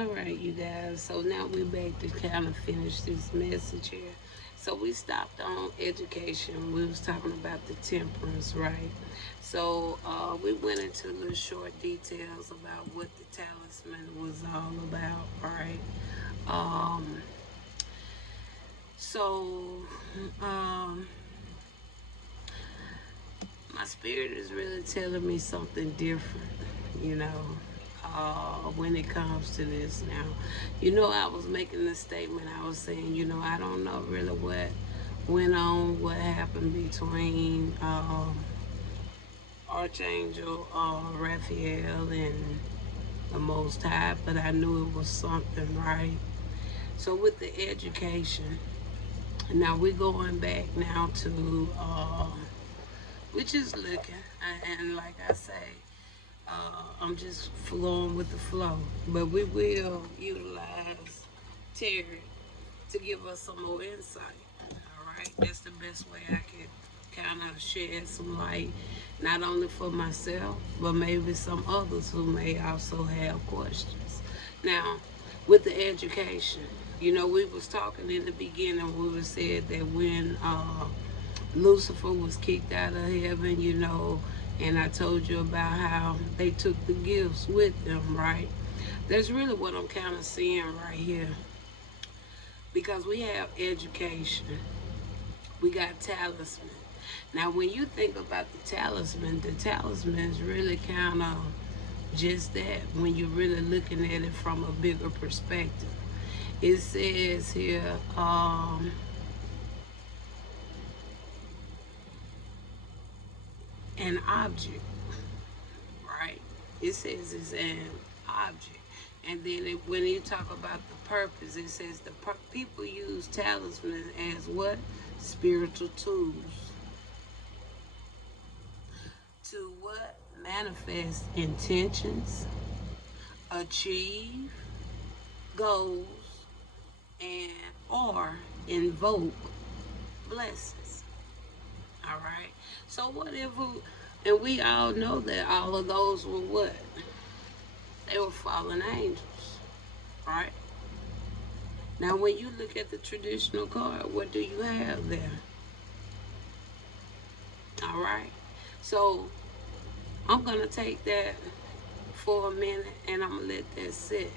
All right, you guys. So now we're back to kind of finish this message here. So we stopped on education. We was talking about the temperance, right? So we went into little short details about what the talisman was all about, right? Um, so um, my spirit is really telling me something different, you know, when it comes to this now. I was making the statement, I was saying, I don't know really what went on, what happened between Archangel Raphael and the Most High, but I knew it was something, right? So with the education, now we're going back now to, we're just looking, and like I say, I'm just flowing with the flow. But we will utilize Terry to give us some more insight. All right, that's the best way I can kind of shed some light, not only for myself, but maybe some others who may also have questions. Now, with the education, we was talking in the beginning. We was said that when Lucifer was kicked out of heaven, and I told you about how they took the gifts with them, right? That's really what I'm kind of seeing right here. Because we have education, we got talisman. Now, when you think about the talisman is really kind of just that when you're really looking at it from a bigger perspective. It says here, an object, right? It says it's an object. And then when you talk about the purpose, it says people use talismans as what? Spiritual tools to what? Manifest intentions, achieve goals, and or invoke blessings. All right. So whatever, and we all know that all of those were what? They were fallen angels, right? Now, when you look at the traditional card, what do you have there? All right. So I'm gonna take that for a minute, and I'm gonna let that sit.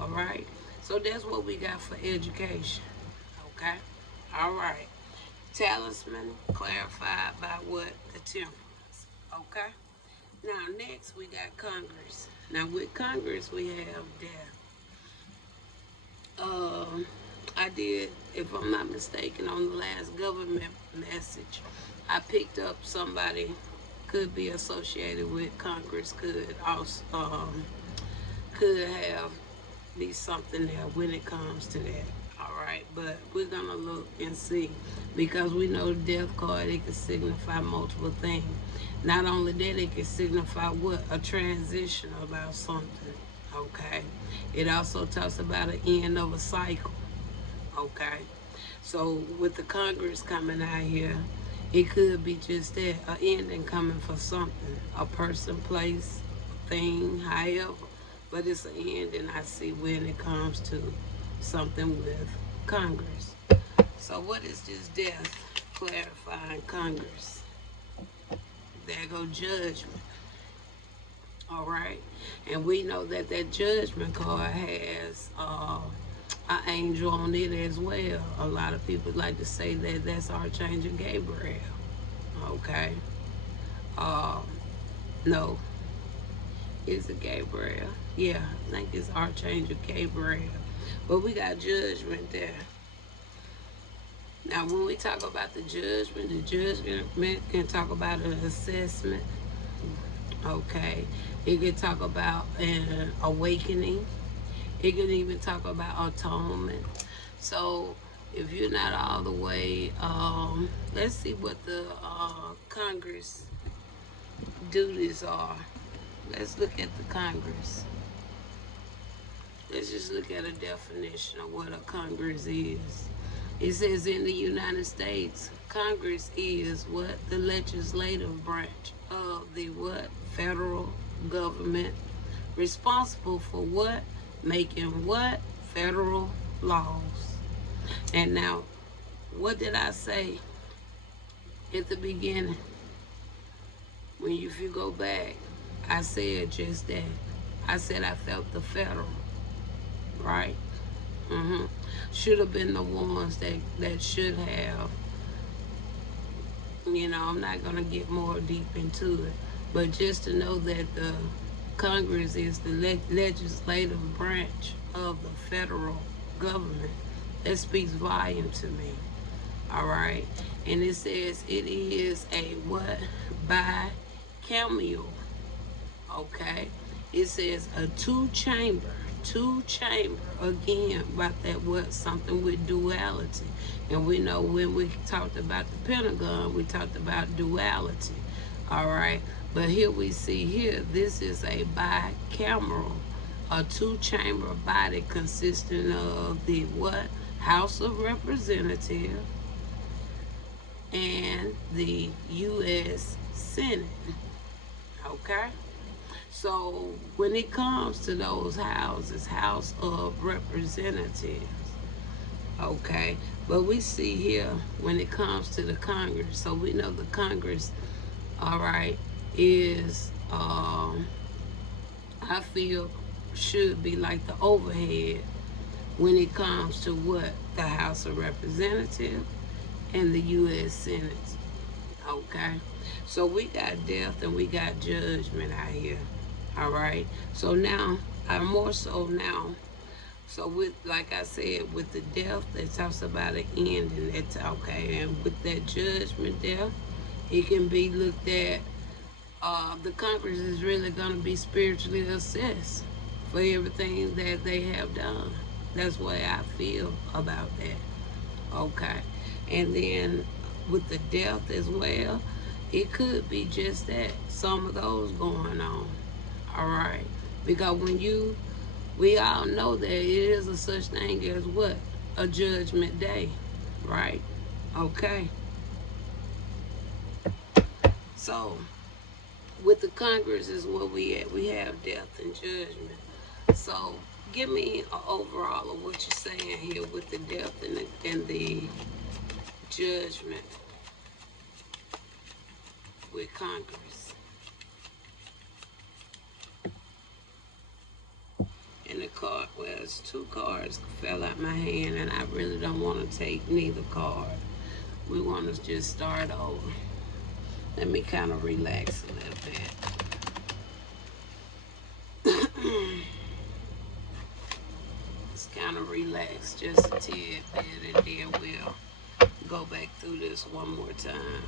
All right. So that's what we got for education. Okay. All right. Talisman clarified by what? The temperance. Okay. Now next we got Congress. Now with Congress we have death. Um, I did, if I'm not mistaken, on the last government message, I picked up somebody could be associated with Congress, could have be something there when it comes to that. All right, but we're gonna look and see because we know the death card it can signify multiple things. Not only that, it can signify what? A transition about something. Okay, it also talks about an end of a cycle. Okay, so with the Congress coming out here, it could be just that, an ending coming for something, a person, place, thing, however. But it's an ending I see when it comes to something with Congress. So what is this death clarifying Congress? There go judgment. All right, and we know that that judgment card has an angel on it as well. A lot of people like to say that that's Archangel Gabriel. Okay, um, no, is it Gabriel? Yeah, I think it's Archangel Gabriel. But we got judgment there. Now, when we talk about the judgment can talk about an assessment. Okay, it can talk about an awakening. It can even talk about atonement. So if you're not all the way, let's see what the Congress duties are. Let's look at the Congress. Let's just look at a definition of what a Congress is. It says in the United States, Congress is what? The legislative branch of the what? Federal government, responsible for what? making what? Federal laws. And now, what did I say at the beginning? If you go back, I said just that. I said I felt the federal, right? Should have been the ones that should have. I'm not going to get more deep into it, but just to know that the Congress is the legislative branch of the federal government, that speaks volume to me. All right. And it says it is a what? Bicameral. Okay. It says a two-chamber, again, about that what? Something with duality. And we know when we talked about the Pentagon, we talked about duality. All right. But here we see here, this is a bicameral, a two-chamber body consisting of the what? House of Representatives and the U.S. Senate. Okay? So when it comes to those houses, House of Representatives, okay? But we see here when it comes to the Congress, so we know the Congress, all right, is, I feel, should be like the overhead when it comes to what? The House of Representatives and the U.S. Senate. Okay? So we got death and we got judgment out here. All right? So now, I'm more so now, so with, like I said, with the death, that talks about an ending. That's okay. And with that judgment death, it can be looked at, the Congress is really going to be spiritually assessed for everything that they have done. That's what I feel about that. Okay. And then with the death as well, it could be just that. Some of those going on. All right. Because we all know that it is a such thing as what? A judgment day. Right? Okay. So, with the Congress is where we at. We have death and judgment. So, give me an overall of what you're saying here with the death and the judgment with Congress. And the card, well, it's two cards fell out my hand, and I really don't want to take neither card. We want to just start over. Let me kind of relax a little bit. Just kind of relax just a tad bit, and then we'll go back through this one more time.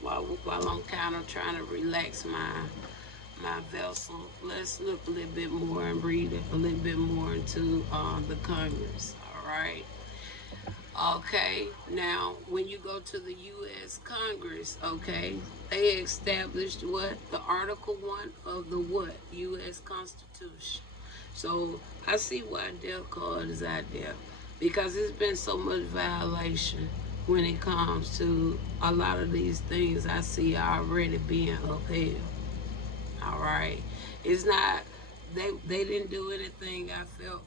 While I'm kind of trying to relax my vessel, let's look a little bit more and read a little bit more into the Congress. All right. Okay, now when you go to the U.S. Congress, okay, they established what? The Article 1 of the what? U.S. Constitution. So I see why death card is out there, because it's been so much violation when it comes to a lot of these things I see already being upheld. All right, it's not, they didn't do anything, I felt,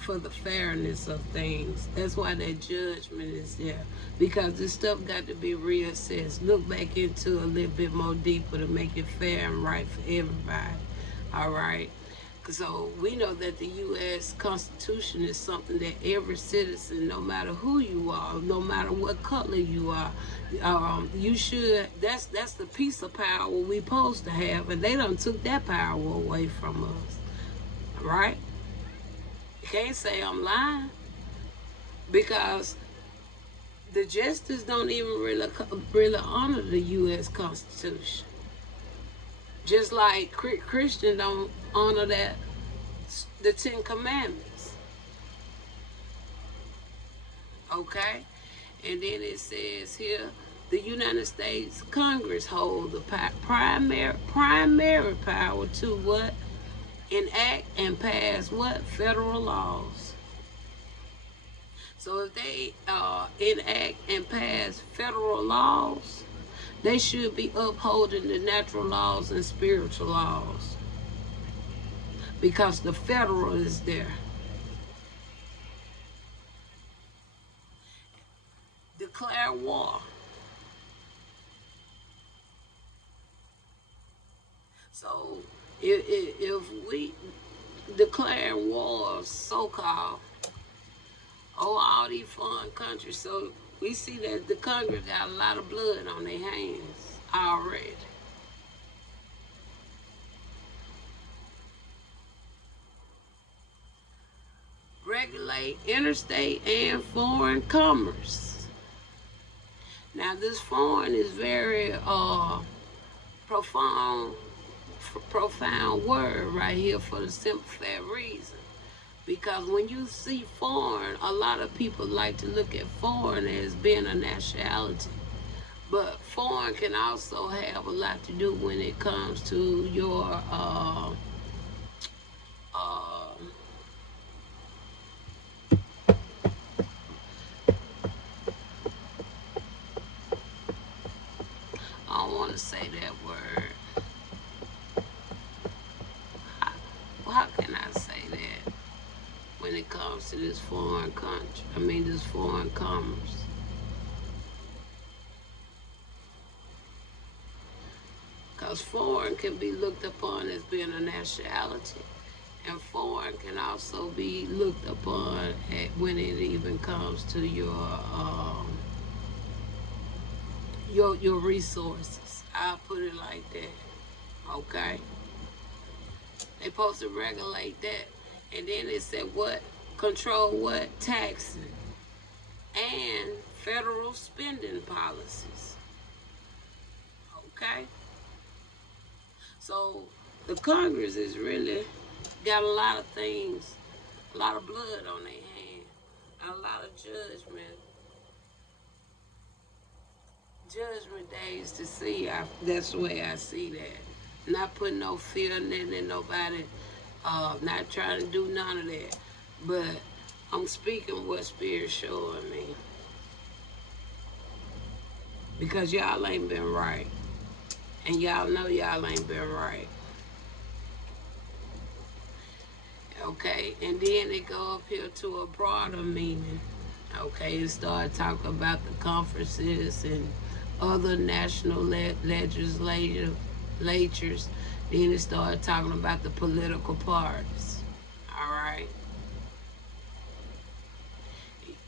for the fairness of things. That's why that judgment is there, because this stuff got to be reassessed, look back into a little bit more deeper to make it fair and right for everybody. All right. So we know that the U.S. Constitution is something that every citizen, no matter who you are, no matter what color you are, you should. That's the piece of power we supposed to have, and they done took that power away from us. Right? You can't say I'm lying, because the justice don't even really honor the U.S. Constitution. Just like Christians don't honor the Ten Commandments. Okay? And then it says here, the United States Congress hold the primary power to what? Enact and pass what? Federal laws. So if they enact and pass federal laws, they should be upholding the natural laws and spiritual laws. because the federal is there. Declare war. So if we declare war, so-called, all these foreign countries, so we see that the Congress got a lot of blood on their hands already. Regulate interstate and foreign commerce. Now this foreign is very profound word right here for the simple fair reason. Because when you see foreign, a lot of people like to look at foreign as being a nationality. But foreign can also have a lot to do when it comes to your I don't want to say that word. How can I say that when it comes to this foreign country? I mean, this foreign commerce. Because foreign can be looked upon as being a nationality, and foreign can also be looked upon when it even comes to your resources. I'll put it like that. Okay, they supposed to regulate that, and then it said what? Control what? Taxing and federal spending policies. Okay, so the Congress is really got a lot of things, a lot of blood on their hands, a lot of judgment days to see. That's the way I see that. Not putting no fear in nobody, not trying to do none of that. But I'm speaking what Spirit's showing me. Because y'all ain't been right. And y'all know y'all ain't been right. Okay, and then it go up here to a broader meaning. Okay, it start talking about the conferences and other national legislatures. Then it started talking about the political parties. All right,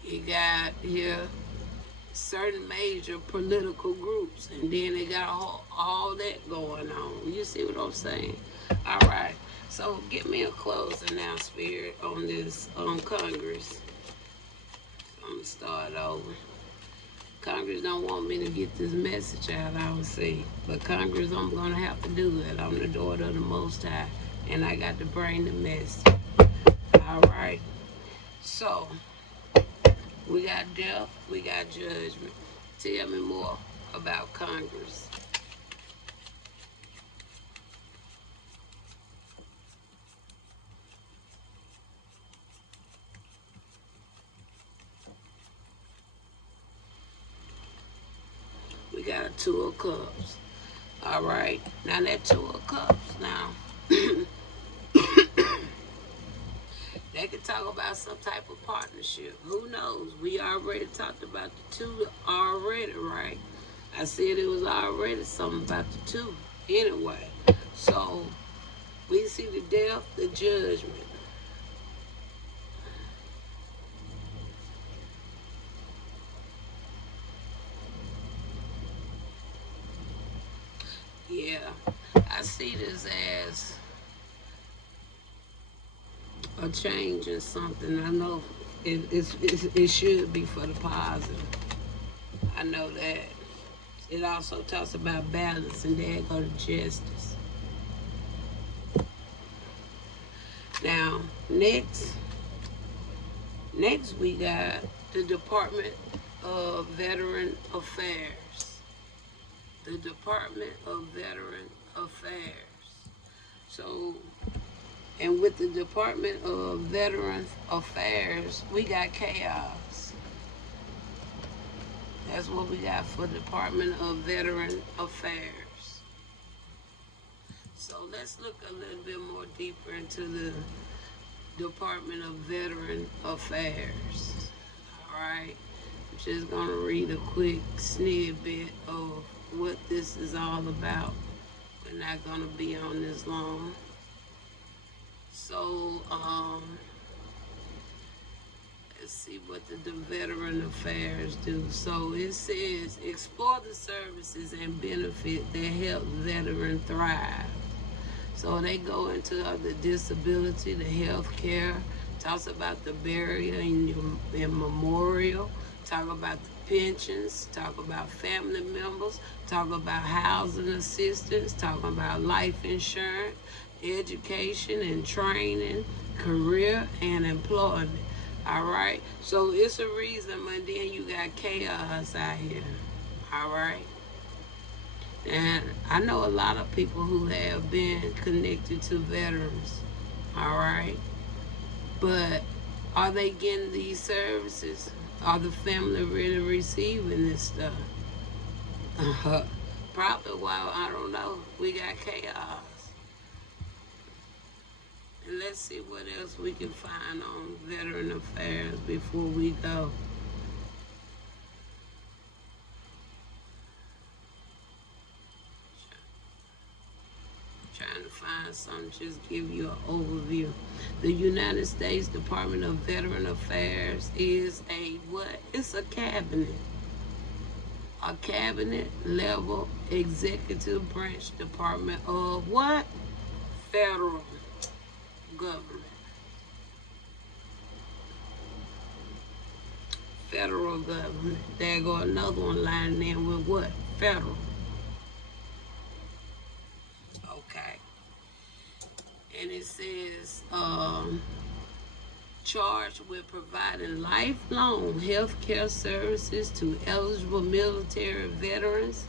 you got here certain major political groups, and then they got all that going on. You see what I'm saying? All right. So give me a closing now, Spirit, on this Congress. I'm gonna start over. Congress don't want me to get this message out, I don't see. But Congress, I'm gonna have to do it. I'm the daughter of the Most High, and I got to bring the message. All right. So we got death, we got judgment. Tell me more about Congress. We got a Two of Cups. All right. Now that Two of Cups. Now they could talk about some type of partnership. Who knows? We already talked about the two already, right? I said it was already something about the two. Anyway, so we see the death, the judgment. Yeah, I see this as a change in something. I know it should be for the positive. I know that. It also talks about balance, and there go to justice. Now, next we got the Department of Veteran Affairs. The Department of Veteran Affairs. So, and with the Department of Veteran Affairs, we got chaos. That's what we got for Department of Veteran Affairs. So let's look a little bit more deeper into the Department of Veteran Affairs. All right. I'm just going to read a quick snippet of what this is all about. We're not going to be on this long. So, let's see what the Veteran Affairs do. So it says, explore the services and benefits that help veterans thrive. So they go into the disability, the health care, talks about the burial and memorial, talk about the pensions, talk about family members, talk about housing assistance, talk about life insurance, education and training, career and employment. All right, so it's a reason, but then you got chaos out here. All right. And I know a lot of people who have been connected to veterans, all right? But are they getting these services? Are the family really receiving this stuff? Probably, well, I don't know. We got chaos. And let's see what else we can find on Veteran Affairs before we go. Trying to find something, just give you an overview. The United States Department of Veteran Affairs is a what? It's a cabinet level executive branch department of what? Federal government. Federal government. There go another one lining in with what? Federal. Okay. And it says, charged with providing lifelong health care services to eligible military veterans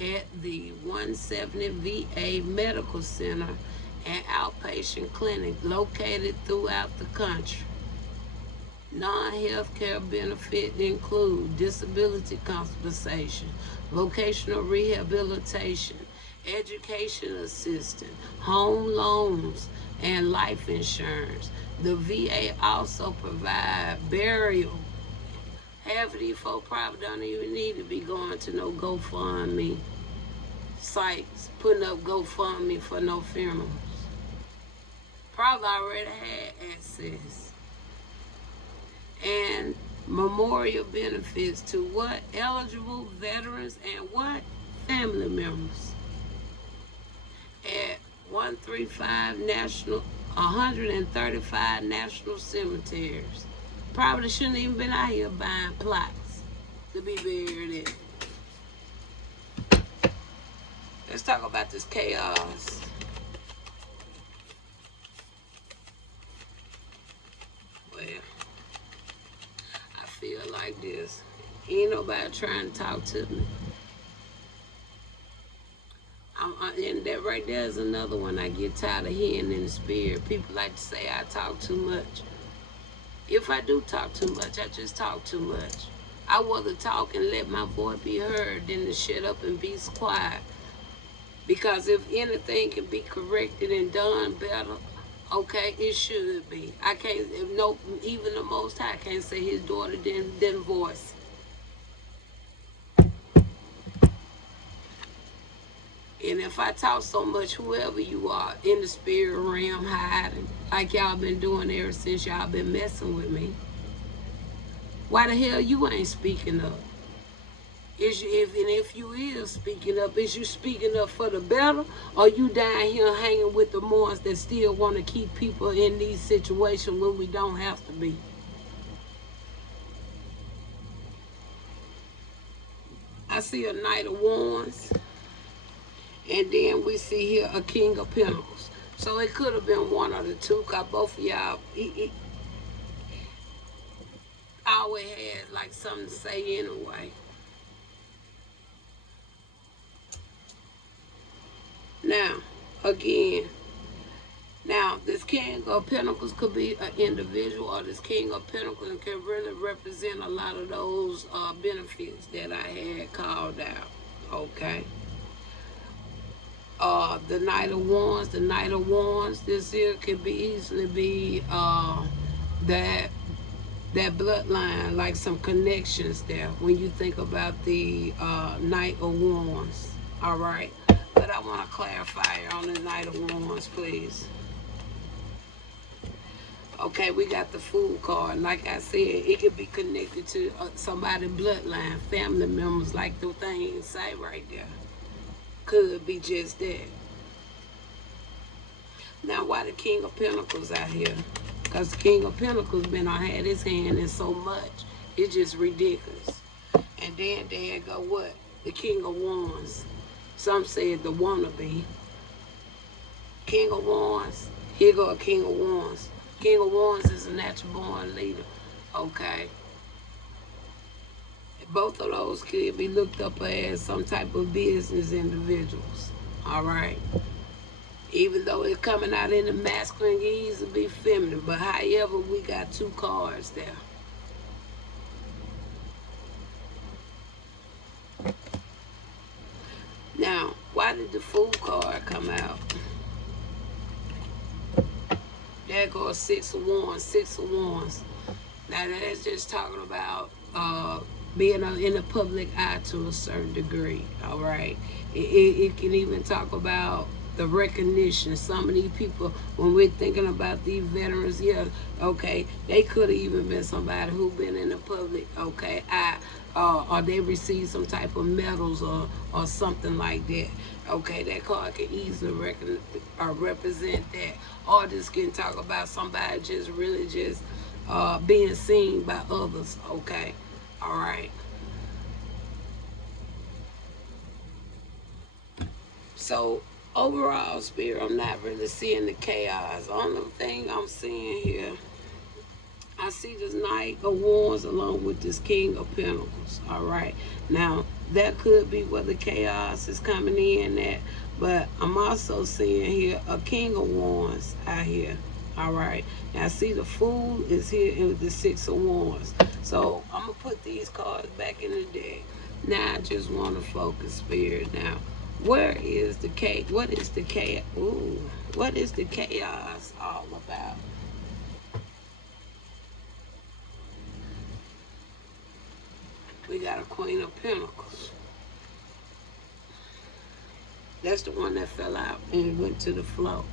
at the 170 VA Medical Center and outpatient clinic located throughout the country. Non-health care benefits include disability compensation, vocational rehabilitation, education assistance, home loans, and life insurance. The VA also provides burial. Half of these folks probably don't even need to be going to no GoFundMe sites, putting up GoFundMe for no funerals. Probably already had access. And memorial benefits to what? Eligible veterans and what? Family members. At 135 national cemeteries. Probably shouldn't even been out here buying plots to be buried in. Let's talk about this chaos. Well, I feel like this. Ain't nobody trying to talk to me. And that right there is another one I get tired of hearing in the spirit. People like to say I talk too much. If I do talk too much, I just talk too much. I rather talk and let my voice be heard than to shut up and be quiet. Because if anything can be corrected and done better, okay, it should be. I can't, no, even the Most High can't say his daughter didn't voice. And if I talk so much, whoever you are in the spirit realm hiding, like y'all been doing ever since y'all been messing with me, why the hell you ain't speaking up? If you is speaking up, is you speaking up for the better, or you down here hanging with the ones that still want to keep people in these situations when we don't have to be? I see a Knight of Wands, and then we see here a King of Pentacles. So it could have been one of the two, because both of y'all always had like something to say anyway. Now, again, this King of Pentacles could be an individual, or this King of Pentacles can really represent a lot of those benefits that I had called out, okay? the Knight of Wands. The Knight of Wands this year could be easily be that that bloodline, like some connections there when you think about the Knight of Wands. All right, but I want to clarify on the Knight of Wands, please. Okay, we got the Fool card. Like I said, it could be connected to somebody's bloodline, family members, like the thing say right there. Could be just that. Now, why the King of Pentacles out here? Because the King of Pentacles been on had his hand in so much. It's just ridiculous. And then there go what? The King of Wands. Some said the wannabe. King of Wands. Here go a King of Wands. King of Wands is a natural born leader. Okay. Both of those could be looked up as some type of business individuals. All right. Even though it's coming out in the masculine, it easily be feminine. But however, we got two cards there. Now, why did the Fool card come out? There goes Six of Wands. Six of Wands. Now, that's just talking about being in the public eye to a certain degree. All right. It can even talk about the recognition. Some of these people, when we're thinking about these veterans, yeah, okay, they could have even been somebody who been in the public, okay, or they received some type of medals or something like that. Okay, that card can easily represent that. Or this can talk about somebody just really just being seen by others. Okay, all right. So overall, Spirit, I'm not really seeing the chaos. The only thing I'm seeing here, I see this Knight of Wands along with this King of Pentacles. All right. Now, that could be where the chaos is coming in at. But I'm also seeing here a King of Wands out here. All right. Now, I see the Fool is here with the Six of Wands. So, I'm going to put these cards back in the deck. Now, I just want to focus, Spirit. Now, where is the chaos? What is the chaos? Ooh, what is the chaos all about? We got a Queen of Pentacles. That's the one that fell out and went to the floor.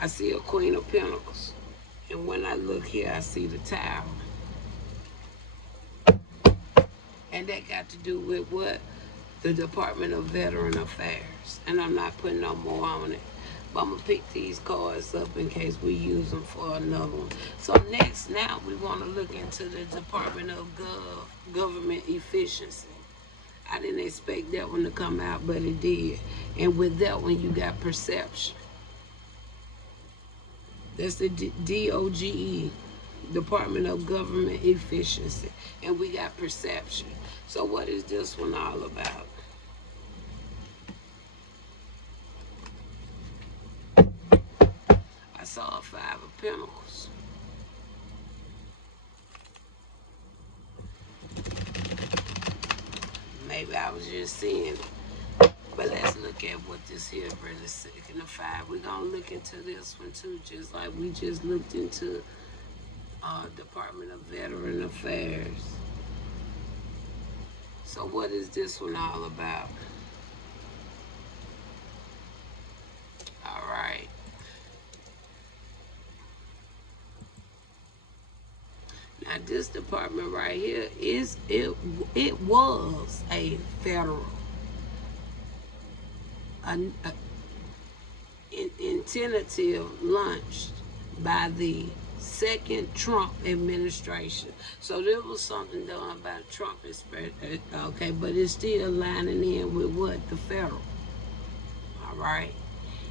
I see a Queen of Pentacles. And when I look here, I see the Tower. And that got to do with what? The Department of Veteran Affairs. And I'm not putting no more on it. But I'm going to pick these cards up in case we use them for another one. So next, now we want to look into the Department of Government Efficiency. I didn't expect that one to come out, but it did. And with that one, you got perception. That's the DOGE, Department of Government Efficiency. And we got perception. So what is this one all about? I saw a Five of Pentacles. Maybe I was just seeing it. But let's look at what this here really signifies. We're going to look into this one too, just like we just looked into Department of Veteran Affairs. So what is this one all about? All right. Now this department right here it was a federal tentative launched by the second Trump administration. So there was something done by the Trump administration, okay, but it's still lining in with what? The federal. All right.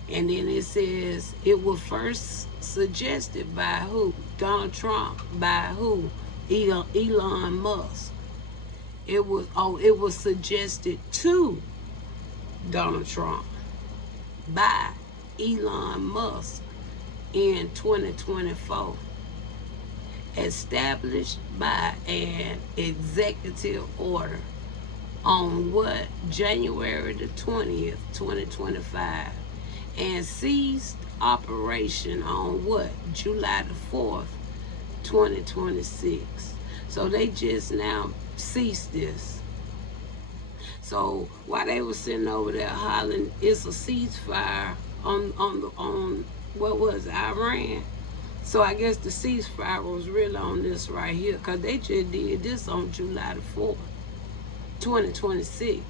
And then it says it was first suggested by who? Donald Trump. By who? Elon Musk. It was suggested to Donald Trump by Elon Musk in 2024. Established by an executive order on what? January the 20th, 2025. And ceased operation on what? July the 4th, 2026. So they just now ceased this. So while they were sitting over there hollering, it's a ceasefire on what was it, Iran. So I guess the ceasefire was really on this right here, because they just did this on July the 4th, 2026,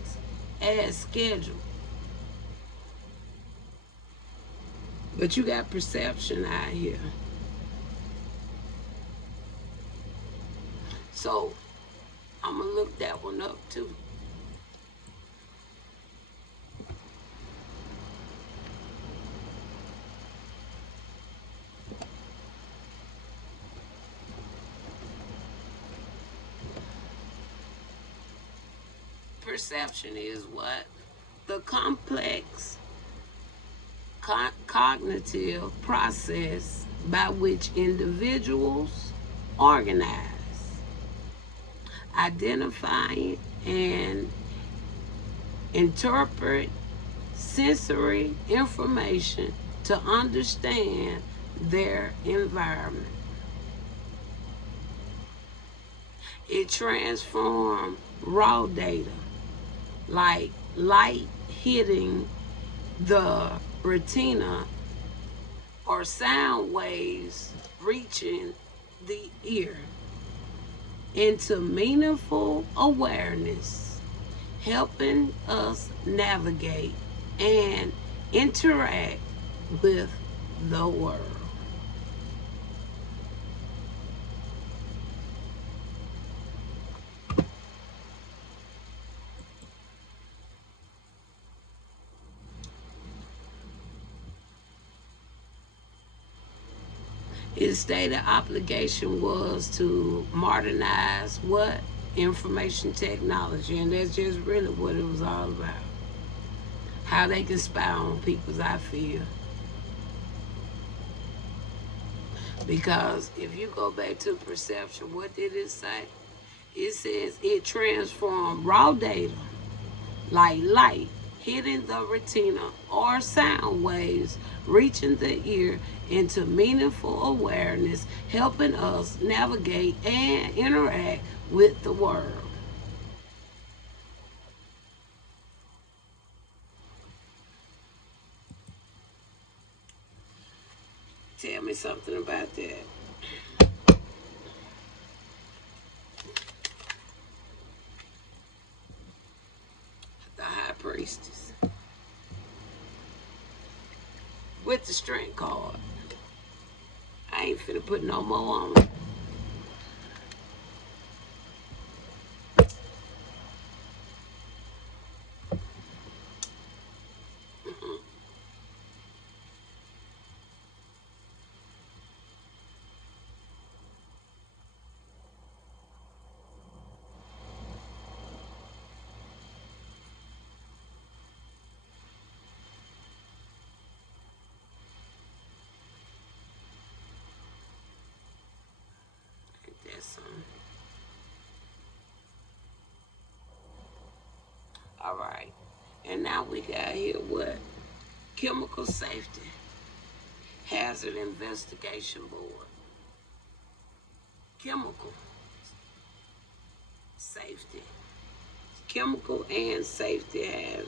as scheduled. But you got perception out here. So I'm going to look that one up too. Perception is what? The complex cognitive process by which individuals organize, identify, and interpret sensory information to understand their environment. It transforms raw data, like light hitting the retina or sound waves reaching the ear, into meaningful awareness, helping us navigate and interact with the world. Its stated obligation was to modernize what? Information technology. And that's just really what it was all about. How they can spy on people, I feel. Because if you go back to perception, what did it say? It says it transformed raw data, like light hitting the retina or sound waves reaching the ear, into meaningful awareness, helping us navigate and interact with the world. Tell me something about that. The high priestess with the strength card. I ain't finna put no more on it. All right. And now we got here what? Chemical Safety Hazard Investigation Board. Chemical safety. Chemical and safety hazard.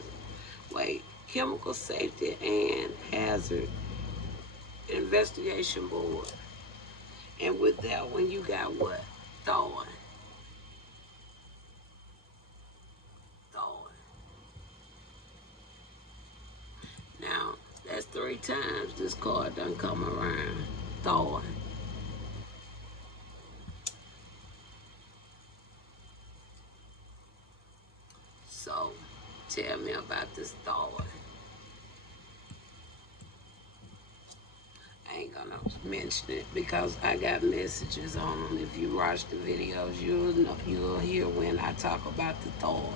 Wait. Chemical Safety and Hazard Investigation Board. And with that one, you got what? Thawing. Now, that's 3 times this card done come around. Thawing. So, tell me about this thawing. I ain't gonna mention it because I got messages on them. If you watch the videos, you'll hear when I talk about the thawing.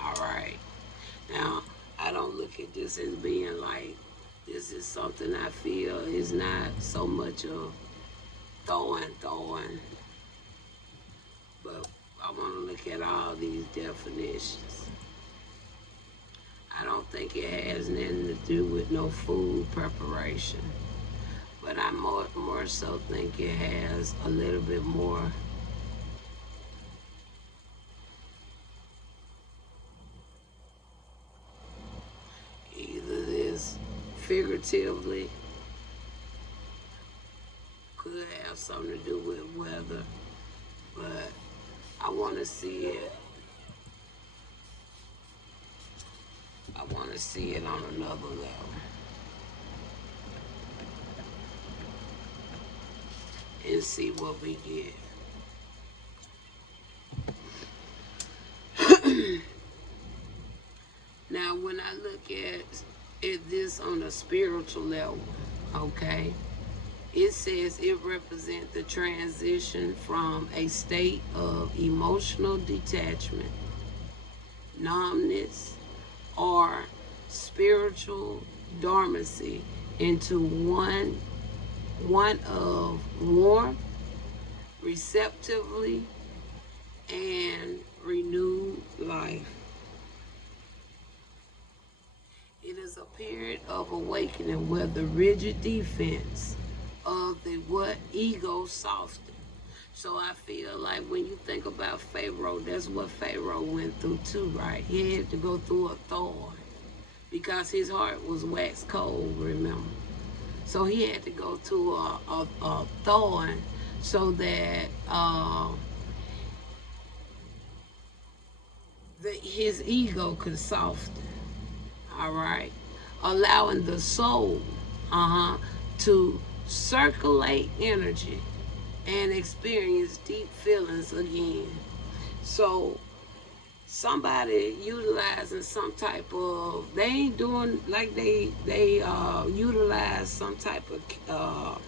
All right. Now, I don't look at this as being like this is something I feel is not so much of throwing. But I want to look at all these definitions. I don't think it has nothing to do with no food preparation, but I more so think it has a little bit more. Either this figuratively could have something to do with weather, but I want to see it. I want to see it on another level and see what we get. Now, when I look at this on a spiritual level, okay, it says it represents the transition from a state of emotional detachment, numbness, or spiritual dormancy into one of warmth, receptively, and renewed life. It is a period of awakening where the rigid defense of the what ego softened. So I feel like when you think about Pharaoh, that's what Pharaoh went through too, right? He had to go through a thorn because his heart was wax cold, remember? So he had to go through a thorn so that his ego could soften. All right, allowing the soul to circulate energy and experience deep feelings again. So somebody utilizing some type of, they ain't doing like they utilize some type of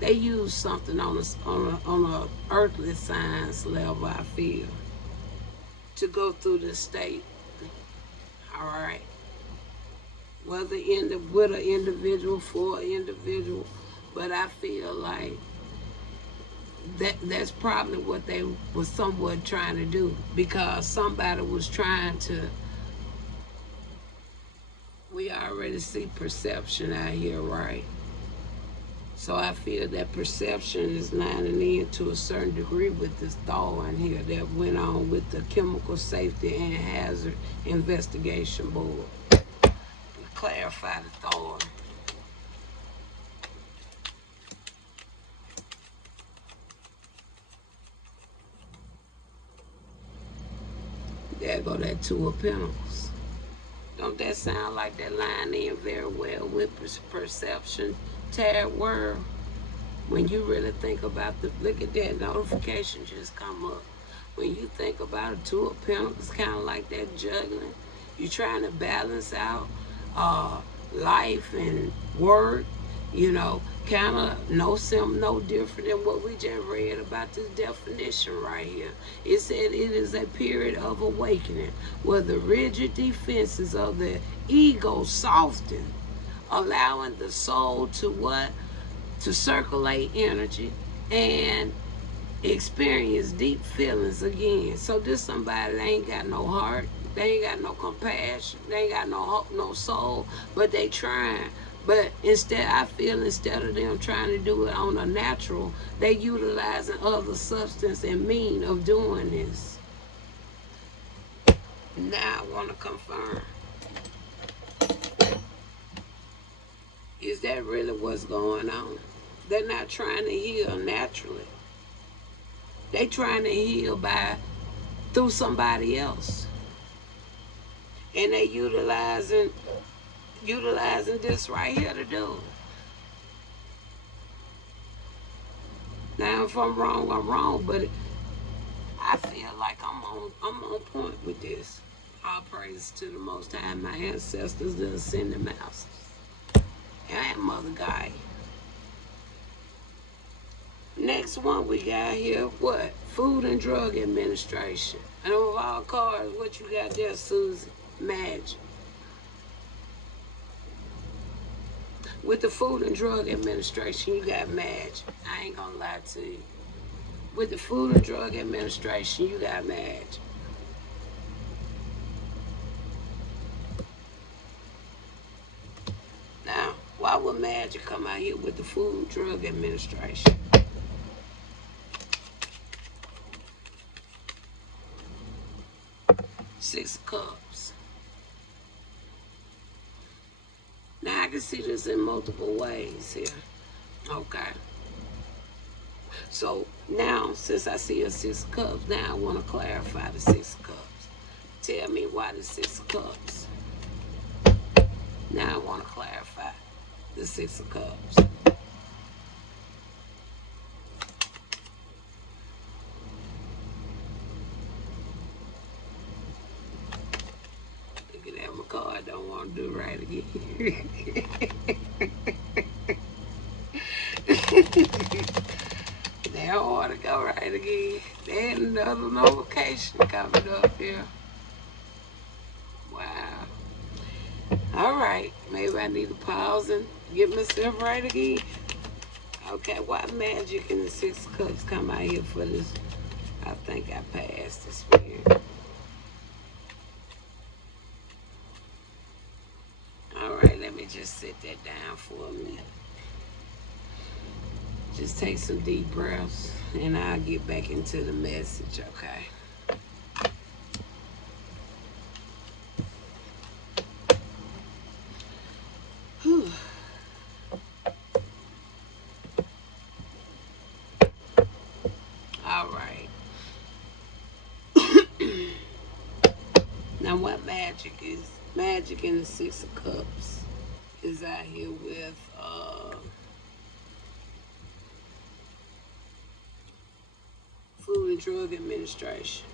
they use something on a earthly science level, I feel, to go through the state. All right, whether with an individual, for an individual, but I feel like that's probably what they was somewhat trying to do, because somebody was trying to, we already see perception out here, right? So I feel that perception is lining in to a certain degree with this thawing here that went on with the Chemical Safety and Hazard Investigation Board. Clarify the thawing. There go that Two of Pentacles. Don't that sound like that line in very well with perception, tarot world? When you really think about look at that notification just come up. When you think about it, Two of Pentacles, kind of like that juggling. You're trying to balance out life and work, kind of no different than what we just read about this definition right here. It said it is a period of awakening where the rigid defenses of the ego soften, allowing the soul to what? To circulate energy and experience deep feelings again. So this somebody that ain't got no heart, they ain't got no compassion, they ain't got no soul, but they trying. But instead, I feel instead of them trying to do it on a natural, they utilizing other substance and mean of doing this. Now I want to confirm. Is that really what's going on? They're not trying to heal naturally. They trying to heal through somebody else. And they utilizing this right here to do it. Now if I'm wrong, but I feel like I'm on point with this. All praise to the Most High, my ancestors, the ascended masters, and Mother Gaia. Next one we got here, what? Food and Drug Administration. And of all cards, what you got there, Susie? Magic. With the Food and Drug Administration, you got magic. I ain't gonna lie to you. With the Food and Drug Administration, you got Magic. Now, why would Magic come out here with the Food and Drug Administration? Six of Cups. Now, I can see this in multiple ways here. Okay. So now, since I see a Six of Cups, now I want to clarify the Six of Cups. Tell me why the Six of Cups. Now I want to clarify the Six of Cups. Look at that, my card don't want to do right again. They don't want to go right again. There's another notification coming up here. Wow. All right. Maybe I need to pause and get myself right again. Okay, why Magic and the Six of Cups come out here for this? I think I passed the spirit. All right, let me just sit that down for a minute. Just take some deep breaths, and I'll get back into the message, okay? Whew. All right. Now, what Magic is? Magic in the Six of Cups is out here with Food and Drug Administration.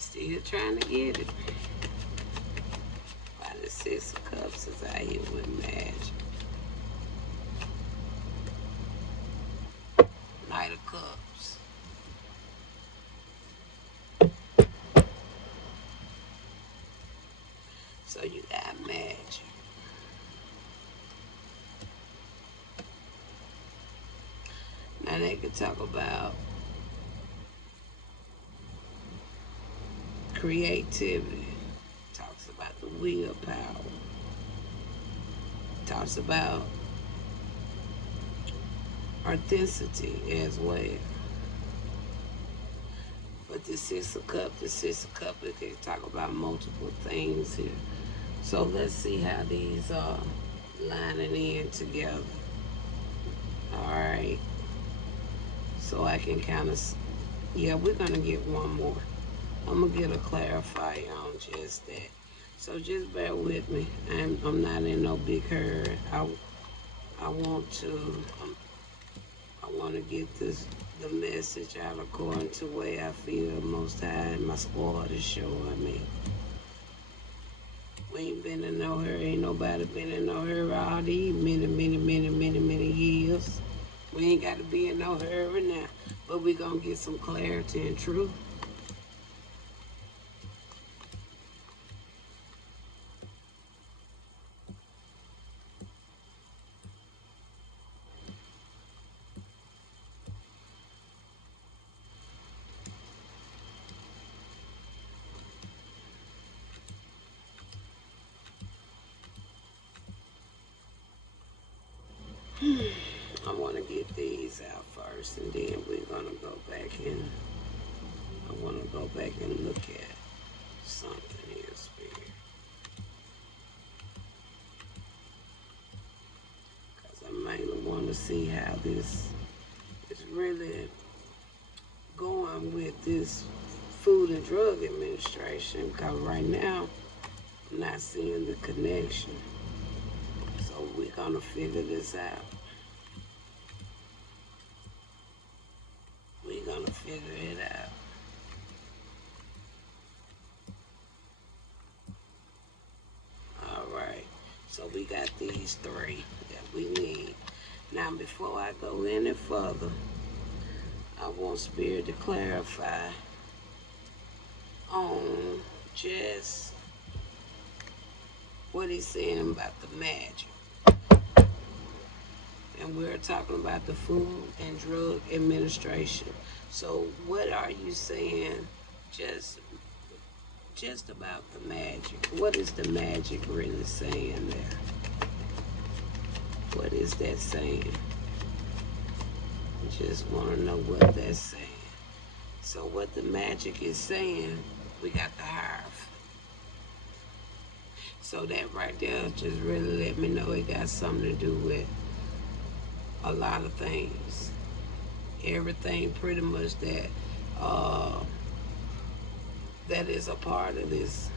Still trying to get it. Why the Six of Cups is out here with Magic. Knight of Cups. So you got Magic. Now they could talk about creativity. Talks about the willpower. Talks about authenticity as well. But the Six of Cups, we can talk about multiple things here. So let's see how these are lining in together. All right. So I can kind of, yeah, we're going to get one more. I'm going to get a clarifier on just that. So just bear with me. I'm not in no big hurry. I want to get the message out according to the way I feel Most High my squad is showing me. We ain't been in no hurry. Ain't nobody been in no hurry all these many years. We ain't got to be in no hurry now. But we going to get some clarity and truth. I want to get these out first, and then we're going to go back and I want to go back and look at something here, Spirit. Because I might want to see how this is really going with this Food and Drug Administration, because right now I'm not seeing the connection. So we're gonna figure this out. We're gonna figure it out. All right. So we got these three that we need. Now, before I go any further, I want Spirit to clarify on just what he's saying about the magic. And we're talking about the Food and Drug Administration. So what are you saying just about the magic? What is the magic really saying there? What is that saying? I just want to know what that's saying. So what the magic is saying, we got the Hierophant. So that right there just really let me know it got something to do with a lot of things. Everything pretty much that that is a part of this,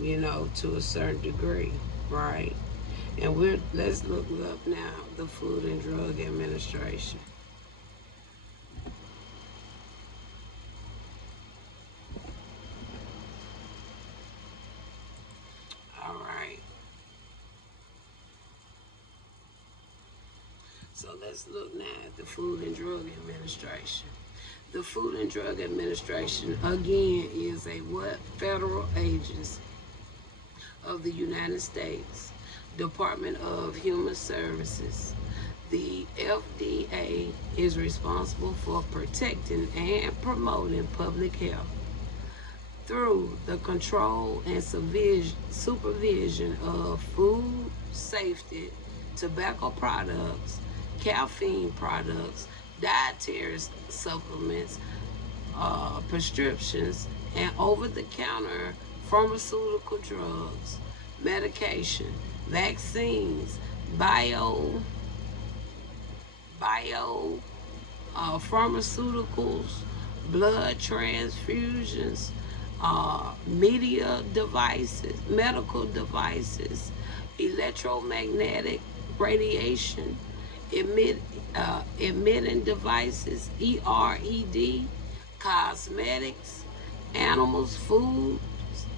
to a certain degree, right? And let's look up now the Food and Drug Administration. All right. So let's look now at the Food and Drug Administration. The Food and Drug Administration, again, is a what? Federal agency of the United States, Department of Human Services. The FDA is responsible for protecting and promoting public health through the control and supervision of food safety, tobacco products, caffeine products, dietary supplements, prescriptions, and over-the-counter pharmaceutical drugs, medication, vaccines, pharmaceuticals, blood transfusions, medical devices, electromagnetic radiation, emitting devices, ERED, cosmetics, animals, foods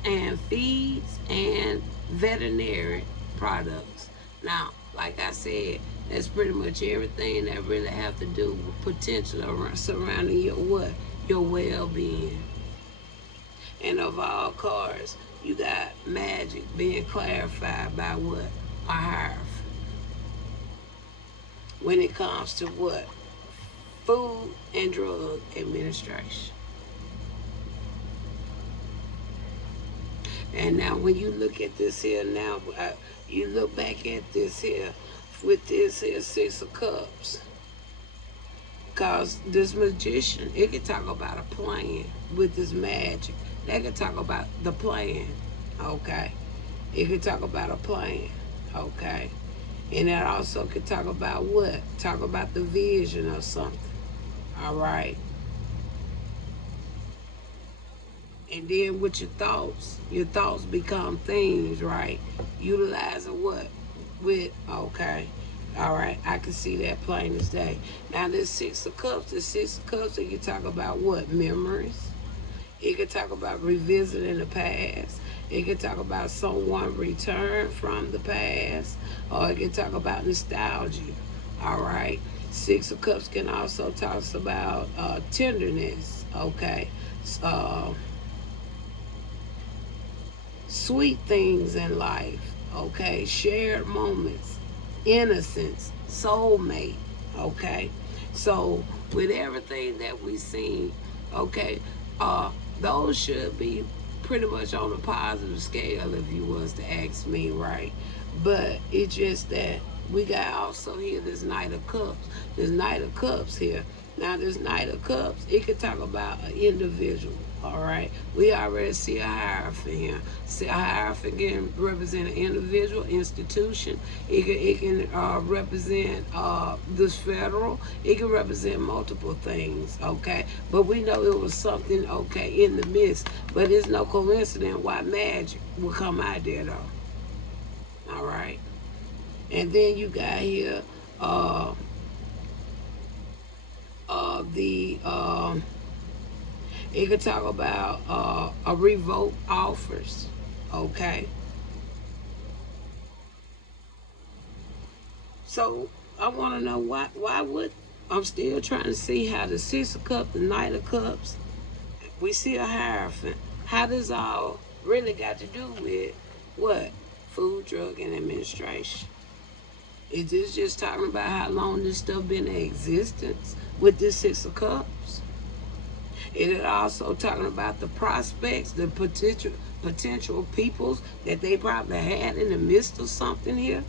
and feeds, and veterinary products. Now, like I said, that's pretty much everything that really have to do with potential surrounding your what? Your well-being. And of all cards, you got magic being clarified by what? A Hierophant. When it comes to what? Food and Drug Administration. And now when you look at this here now, you look back at this here with this here Six of Cups. Because this magician, it can talk about a plan with this magic. They can talk about the plan, okay? It can talk about a plan, okay? And that also could talk about what? Talk about the vision of something, all right? And then with your thoughts become things, right? Utilizing what? With, okay. All right, I can see that plain as day. Now this Six of Cups, it can talk about what? Memories. It can talk about revisiting the past. It can talk about someone returned from the past. Or it can talk about nostalgia. All right. Six of Cups can also talk about tenderness. Okay. Sweet things in life. Okay. Shared moments. Innocence. Soulmate. Okay. So with everything that we see, okay, those should be pretty much on a positive scale if you was to ask me, right? But it's just that we got also here this Knight of Cups. This Knight of Cups here. Now this Knight of Cups, it could talk about an individual, all right? We already see a Hierophant here. See, a Hierophant can represent an individual, institution. It can represent this federal. It can represent multiple things, okay? But we know it was something, okay, in the midst. But it's no coincidence why magic will come out there, though. All right? And then you got here uh, the it could talk about a revoke offers. Okay, so I want to know why would I'm still trying to see how the Six of Cups, the Knight of Cups, we see a Hierophant. How does all really got to do with what? Food, drug, and administration. Is this just talking about how long this stuff been in existence with this Six of Cups? Is it also talking about the prospects, the potential peoples that they probably had in the midst of something here?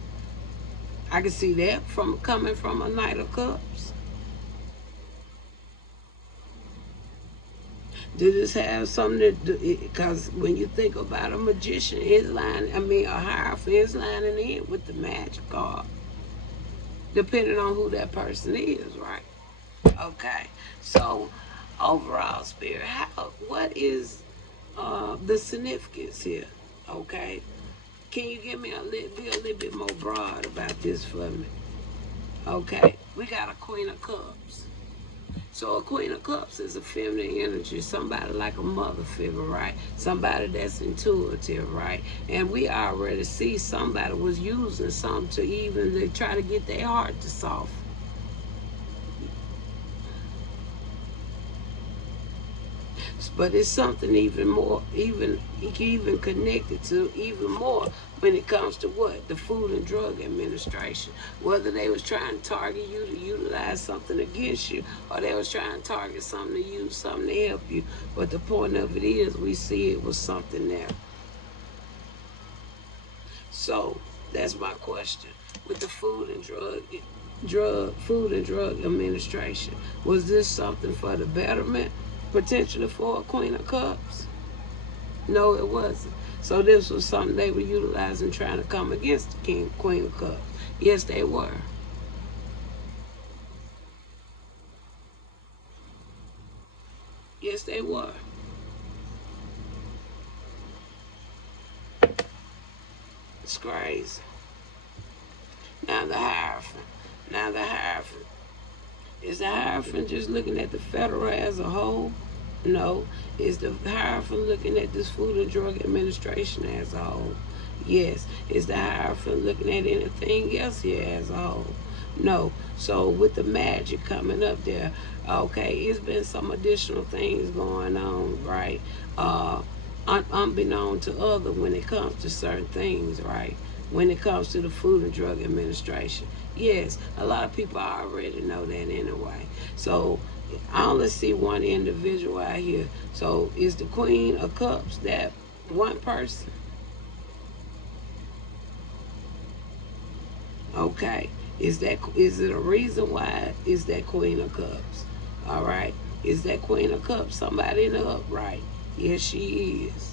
I can see that from coming from a Knight of Cups. Does this have something to do? Because when you think about a magician, his line, I mean, a hierophant is lining in with the magic card, depending on who that person is, right? Okay. So, overall, Spirit, what is the significance here? Okay. Can you give me be a little bit more broad about this for me? Okay. We got a Queen of Cups. So a Queen of Cups is a feminine energy, somebody like a mother figure, right? Somebody that's intuitive, right? And we already see somebody was using something to even try to get their heart to soften. But it's something even more, even connected to even more when it comes to what? The Food and Drug Administration. Whether they was trying to target you to utilize something against you, or they was trying to target something to use something to help you. But the point of it is, we see it was something there. So that's my question. With the Food and Drug Administration, was this something for the betterment, potentially for a Queen of Cups? No, it wasn't. So this was something they were utilizing trying to come against the Queen of Cups. Yes, they were. Yes, they were. It's crazy. Now the Hierophant. Now the Hierophant. Is the Hierophant just looking at the federal as a whole? No. Is the Hierophant looking at this Food and Drug Administration as a whole? Yes. Is the Hierophant looking at anything else here as a whole? No. So with the magic coming up there, okay, it's been some additional things going on, right? Unbeknown to other when it comes to certain things, right? When it comes to the Food and Drug Administration. Yes, a lot of people already know that anyway. So I only see one individual out here. So is the Queen of Cups that one person? Okay. Is it a reason why is that Queen of Cups? All right. Is that Queen of Cups somebody in the upright? Yes, she is.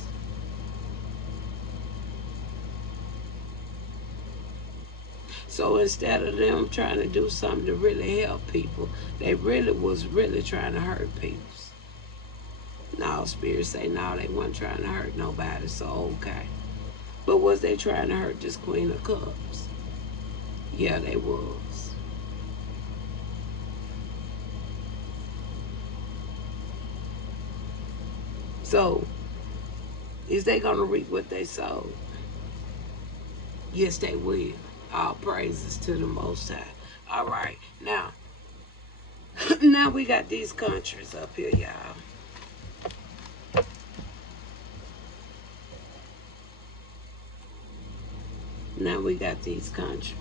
So instead of them trying to do something to really help people, they really was really trying to hurt people. Now spirits say no, they weren't trying to hurt nobody, so okay. But was they trying to hurt this Queen of Cups? Yeah, they was. So is they gonna reap what they sowed? Yes, they will. All praises to the Most High. All right, now, now we got these countries up here, y'all. Now we got these countries.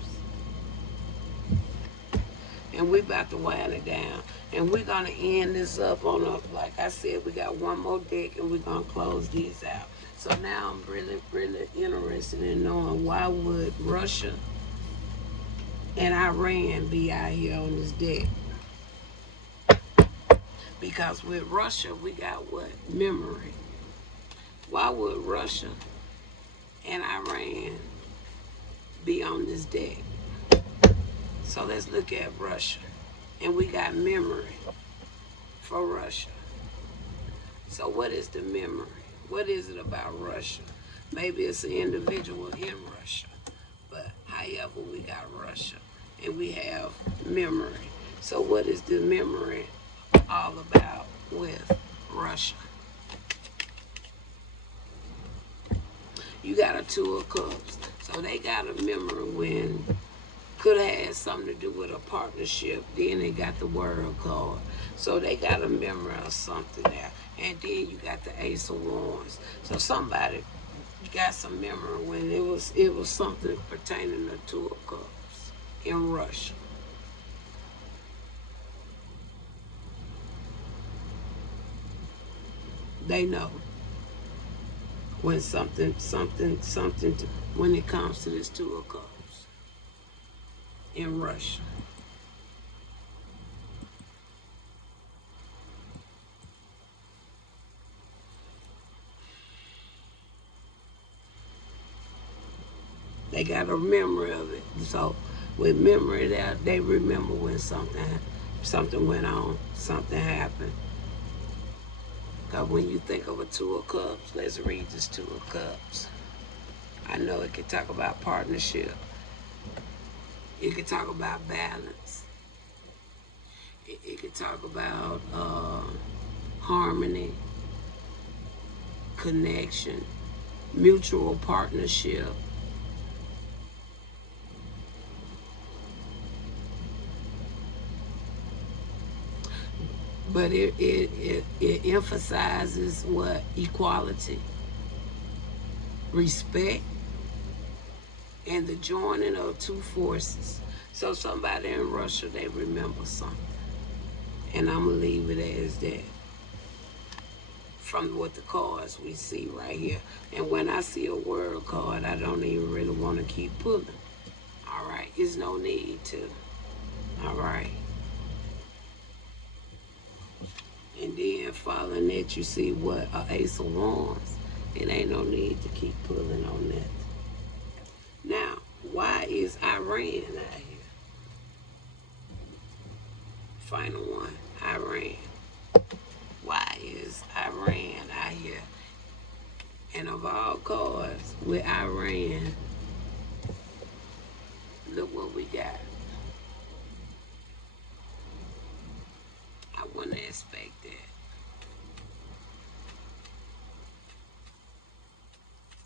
And we about to wind it down. And we're gonna end this up on a, like I said, we got one more deck and we're gonna close these out. So now I'm really interested in knowing why would Russia and Iran be out here on this deck? Because with Russia we got what? Memory. Why would Russia and Iran be on this deck? So let's look at Russia. And we got memory for Russia. So what is the memory? What is it about Russia? Maybe it's an individual in Russia. But how However, we got Russia, and we have memory. So what is the memory all about with Russia? You got a Two of Cups. So they got a memory when could have had something to do with a partnership. Then they got the World card. So they got a memory of something there. And then you got the Ace of Wands. So somebody got some memory when it was something pertaining to Two of Cups in Russia. They know when when it comes to this Two of Cups in Russia. They got a memory of it. So with memory that they remember when something went on, something happened. Because when you think of a Two of Cups, let's read this Two of Cups. I know it can talk about partnership. It can talk about balance. It can talk about harmony, connection, mutual partnership. But it emphasizes what? Equality, respect, and the joining of two forces. So somebody in Russia, they remember something. And I'm going to leave it as that from what the cards we see right here. And when I see a World card, I don't even really want to keep pulling. All right? There's no need to. All right? And then following that, you see what? A Ace of Wands. It ain't no need to keep pulling on that. Now, why is Iran out here? Final one, Iran. Why is Iran out here? And of all cards, with Iran, look what we got. I wouldn't expect that.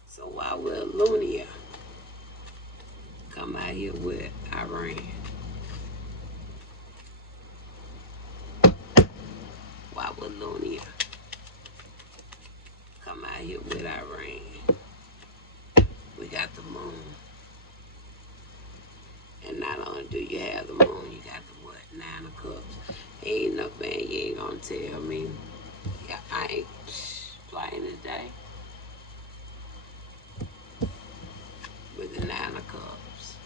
So why will Lunia come out here with Iran? Why would Lunia come out here with Iran? We got the moon. And not only do you have the moon, you got the what? Nine of Cups. Ain't no man, you ain't gonna tell me. Yeah, I ain't playing today with the Nine of Cups.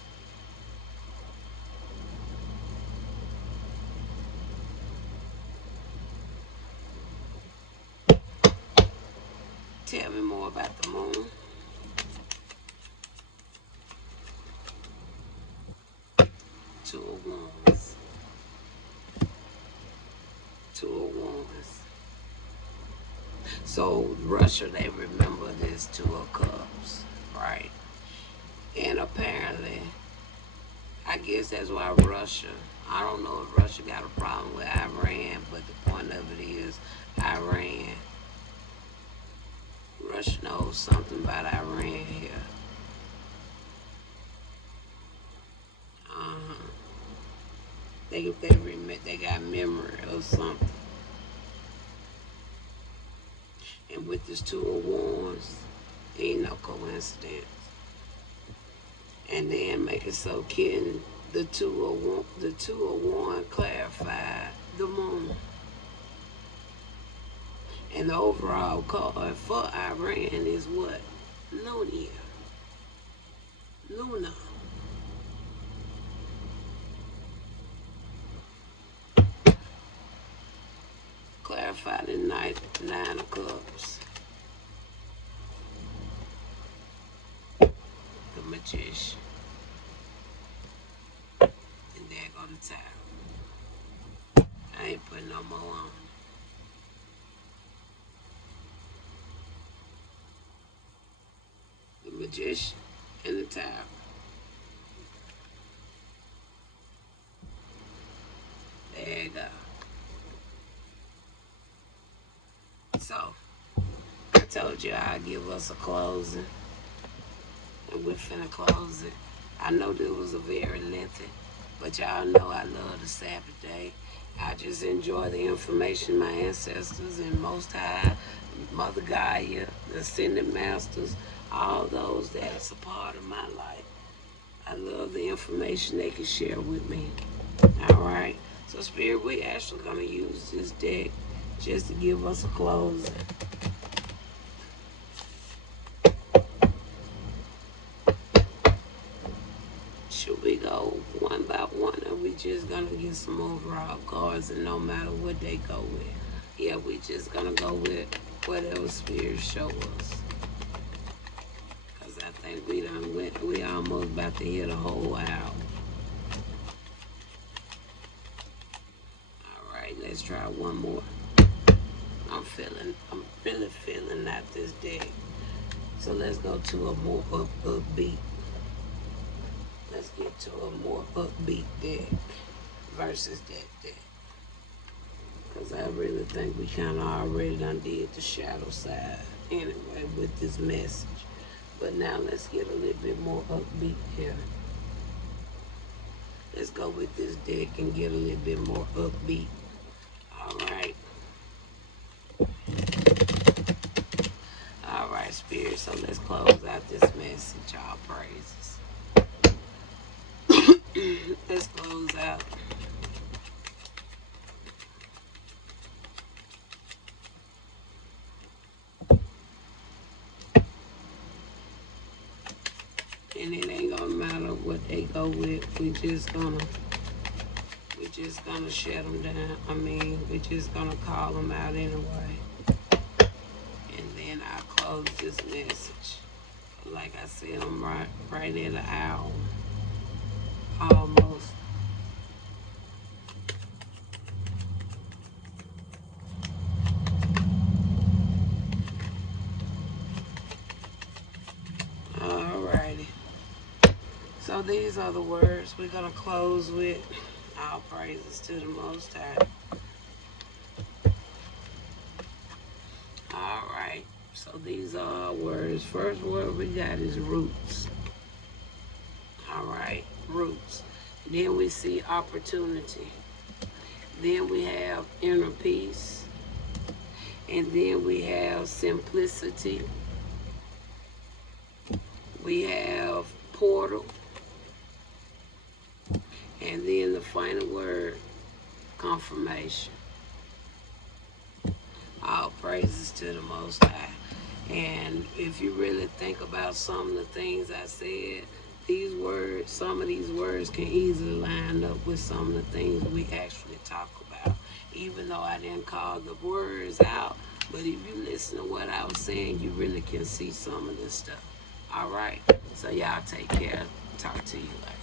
Tell me more about the moon. Two of Wands. Two of Wands. So Russia, they remember this Two of Cups, right? And apparently, I guess that's why Russia, I don't know if Russia got a problem with Iran, but the point of it is Iran, Russia knows something about Iran here. Uh-huh. They got memory of something. And with this Two of Wands, ain't no coincidence. And then make it so can the Two of Wands clarify the moon. And the overall card for Iran is what? Lunia. Luna. Clarify the Nine of Cups. The Magician. And there go the Tower. I ain't putting no more on. The Magician and the Tower. So, I told you I'd give us a closing, and we're finna close it. I know this was a very lengthy, but y'all know I love the Sabbath day. I just enjoy the information my ancestors and Most High, Mother Gaia, the Ascended Masters, all those that's a part of my life. I love the information they can share with me. All right. So, Spirit, we actually going to use this deck just to give us a closing. Should we go one by one, or we just going to get some overall cards, and no matter what they go with? Yeah, we just going to go with whatever Spirit show us. Because I think we almost about to hit a whole hour. All right, let's try one more. I'm really feeling out this deck. So let's go to a more upbeat. Let's get to a more upbeat deck versus that deck. Because I really think we kind of already done did the shadow side anyway with this message. But now let's get a little bit more upbeat here. Let's go with this deck and get a little bit more upbeat. All right. All right, Spirit. So let's close out this message. All praises. Let's close out. And it ain't gonna matter what they go with. We just gonna shut them down. We just gonna call them out anyway. And then I'll close this message. Like I said, I'm right at an hour. Almost. Alrighty. So these are the words we're gonna close with. All praises to the Most High. Alright. So these are our words. First word we got is roots. Alright, roots. Then we see opportunity. Then we have inner peace. And then we have simplicity. We have portal. And then the final word, confirmation. All praises to the Most High. And if you really think about some of the things I said, these words, some of these words can easily line up with some of the things we actually talk about. Even though I didn't call the words out, but if you listen to what I was saying, you really can see some of this stuff. All right. So y'all take care. Talk to you later.